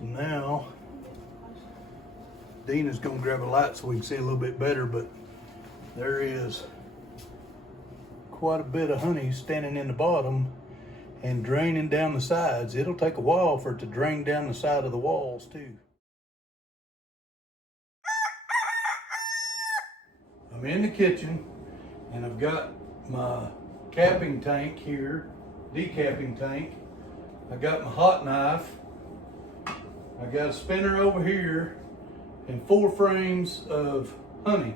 Now, Deanna's gonna grab a light so we can see a little bit better, but there is quite a bit of honey standing in the bottom and draining down the sides. It'll take a while for it to drain down the side of the walls too. I'm in the kitchen and I've got my capping tank here, decapping tank. I got my hot knife. I got a spinner over here and 4 frames of honey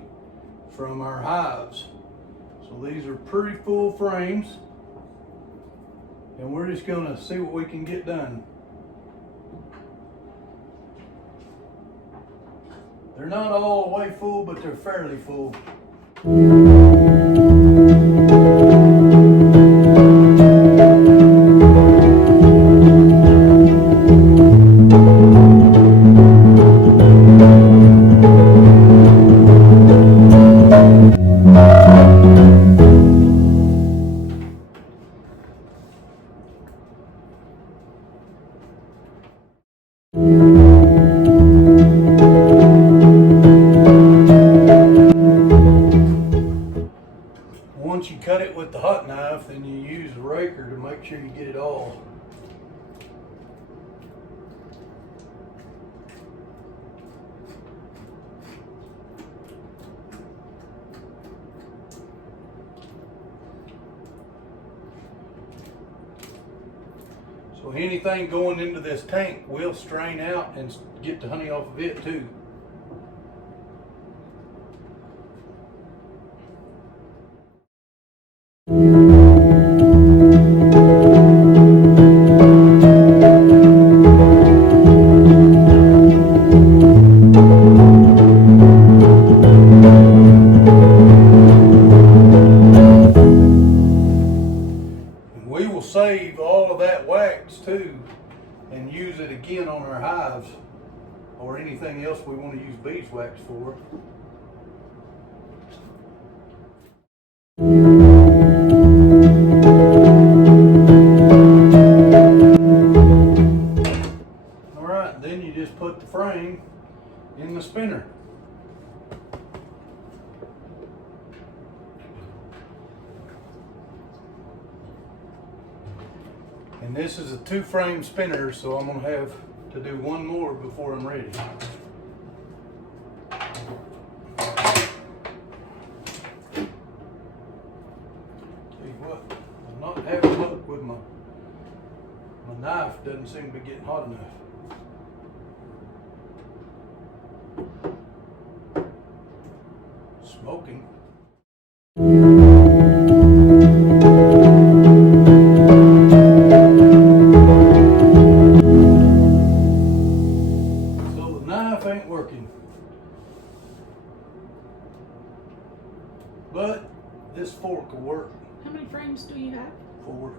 from our hives. So these are pretty full frames, and we're just gonna see what we can get done. They're not all the way full, but they're fairly full. Once you cut it with the hot knife, then you use a raker to make sure you get it all. So anything going into this tank will strain out and get the honey off of it too. We will save all of that wax too and use it again on our hives or anything else we want to use beeswax for. Alright, then you just put the frame in the spinner. And this is a 2-frame spinner, so I'm going to have to do one more before I'm ready. Tell you what, I'm not having luck with my knife. Doesn't seem to be getting hot enough. Smoking. Ain't working, but this fork will work. How many frames do you have? 4.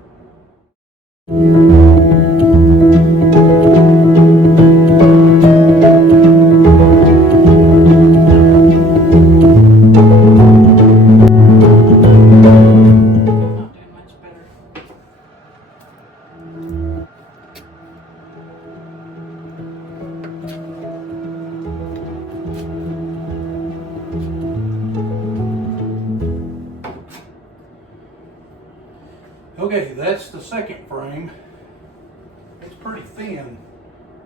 Not doing much better. Okay, that's the second frame. It's pretty thin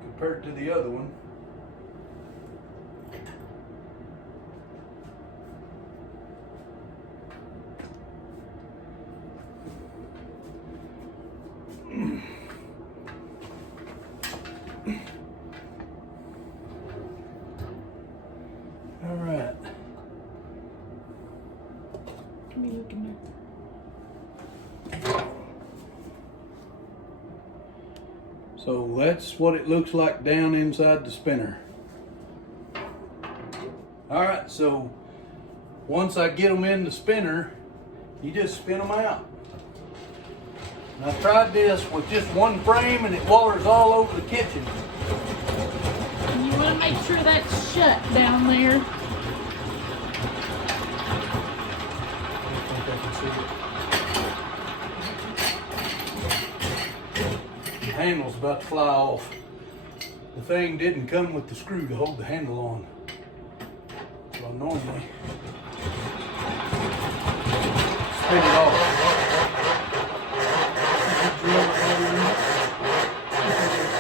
compared to the other one. All right. Let me look in there. So that's what it looks like down inside the spinner. All right, so once I get them in the spinner, you just spin them out. And I tried this with just 1 frame and it waters all over the kitchen. And you want to make sure that's shut down there. The handle's about to fly off. the thing didn't come with the screw to hold the handle on. So I normally spin it off.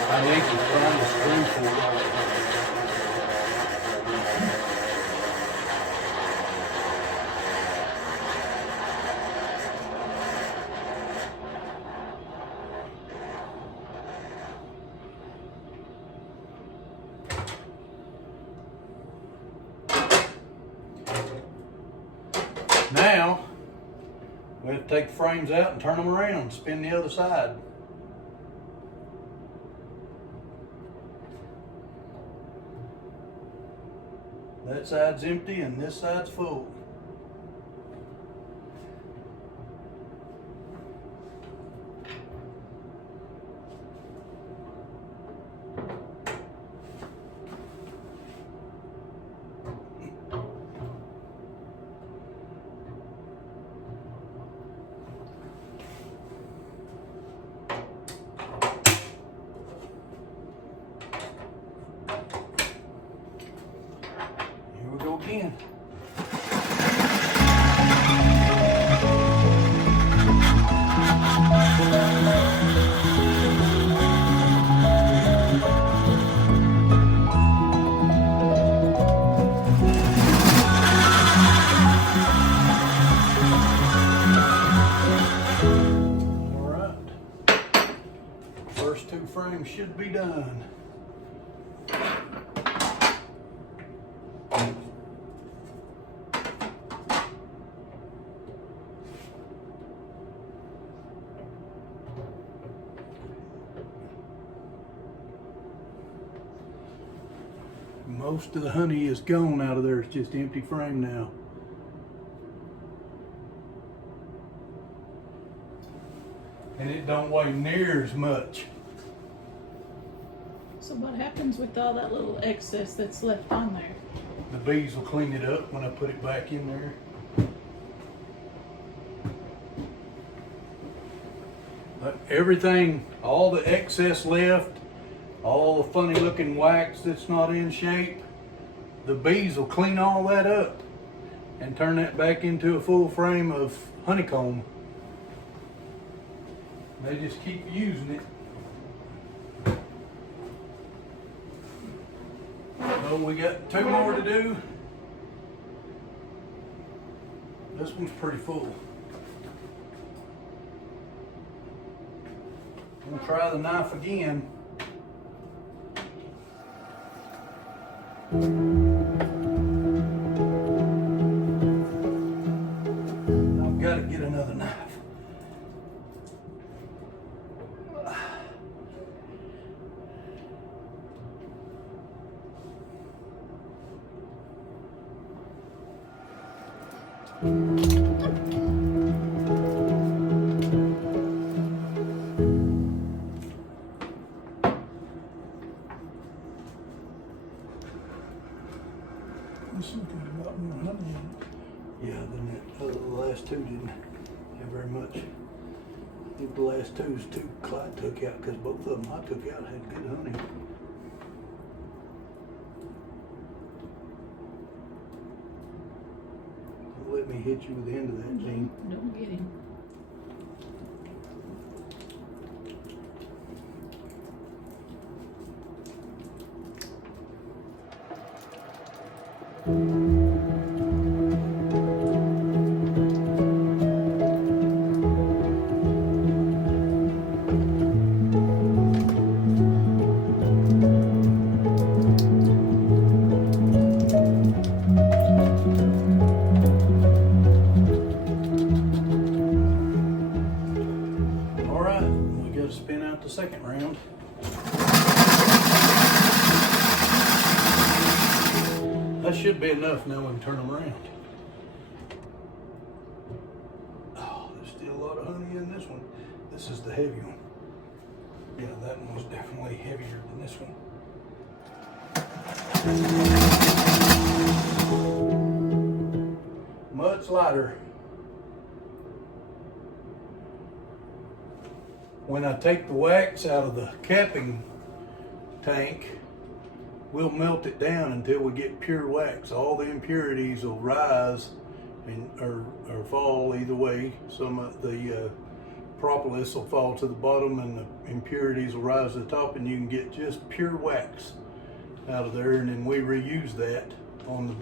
I need to find the screw for it. Now, we have to take the frames out and turn them around and spin the other side. That side's empty and this side's full. Here we go again. All right. First two frames should be done. Most of the honey is gone out of there. It's just empty frame now. And it don't weigh near as much. So what happens with all that little excess that's left on there? The bees will clean it up when I put it back in there. But everything, all the excess left, all the funny looking wax that's not in shape, the bees will clean all that up and turn that back into a full frame of honeycomb. They just keep using it. So we got two more to do. This one's pretty full. I'm gonna try the knife again. I've got to get another knife. This has got a lot more honey in it. Yeah, then the last two didn't have very much. I think the last two is two Clyde took out because both of them I took out had good honey. Don't let me hit you with the end of that, Gene. Don't get him. All right, we got to spin out the second round. That should be enough. Now we can turn them around. Oh, there's still a lot of honey in this one. This is the heavy one. Yeah, that one was definitely heavier than this one. Much lighter. When I take the wax out of the capping tank, we'll melt it down until we get pure wax. All the impurities will rise or fall either way. Some of the propolis will fall to the bottom and the impurities will rise to the top, and you can get just pure wax out of there. And then we reuse that on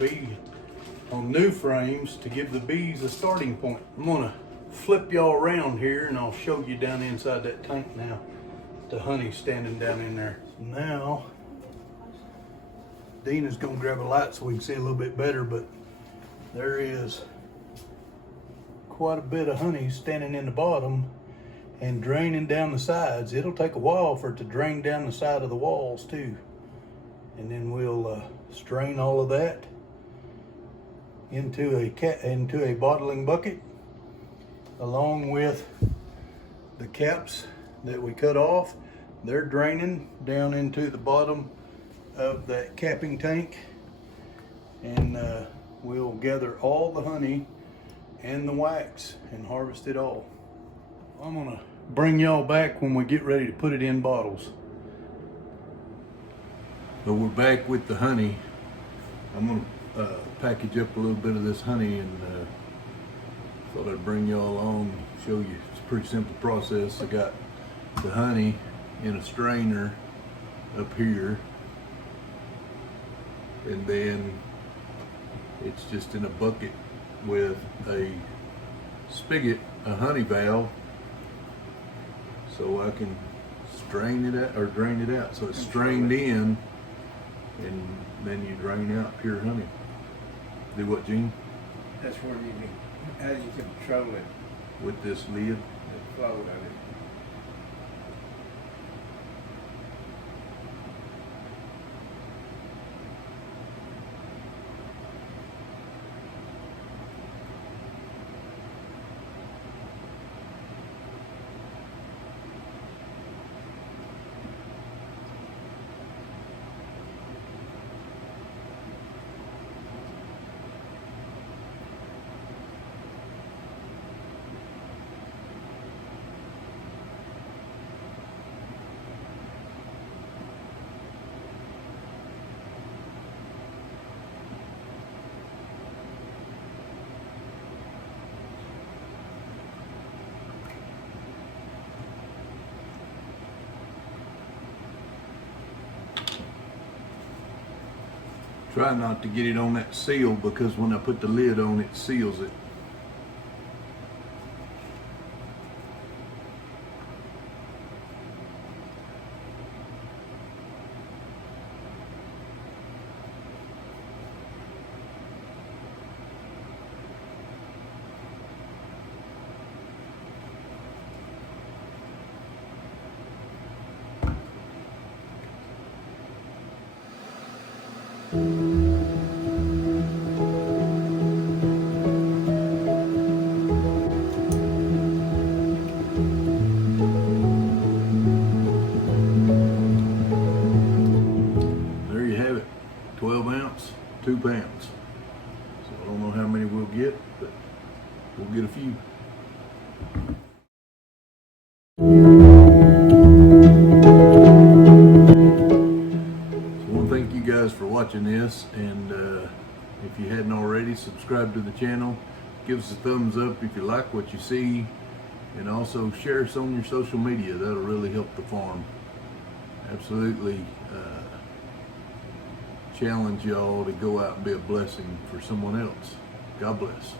new frames to give the bees a starting point. I'm gonna flip y'all around here and I'll show you down inside that tank now. The honey's standing down in there. Now, Deanna's gonna grab a light so we can see a little bit better, but there is quite a bit of honey standing in the bottom and draining down the sides. It'll take a while for it to drain down the side of the walls too. And then we'll strain all of that into a bottling bucket, along with the caps that we cut off. They're draining down into the bottom of that capping tank, and we'll gather all the honey and the wax and harvest it all. I'm gonna bring y'all back when we get ready to put it in bottles. So we're back with the honey. I'm gonna package up a little bit of this honey, and thought I'd bring y'all along, show you. It's a pretty simple process. I got the honey in a strainer up here, and then it's just in a bucket with a spigot, a honey valve, so I can strain it out or drain it out. So it's strained in, and then you drain out pure honey. Do what, Gene? That's where you can, as you control it, With this lid. the flow of it. Try not to get it on that seal, because when I put the lid on, it seals it. There you have it, 12 ounce, 2 pounds. So I don't know how many we'll get, but we'll get a few. So I want to thank you guys for watching this, and if you hadn't already, subscribe to the channel, give us a thumbs up if you like what you see, and also share us on your social media. That'll really help the farm. Absolutely challenge y'all to go out and be a blessing for someone else. God bless.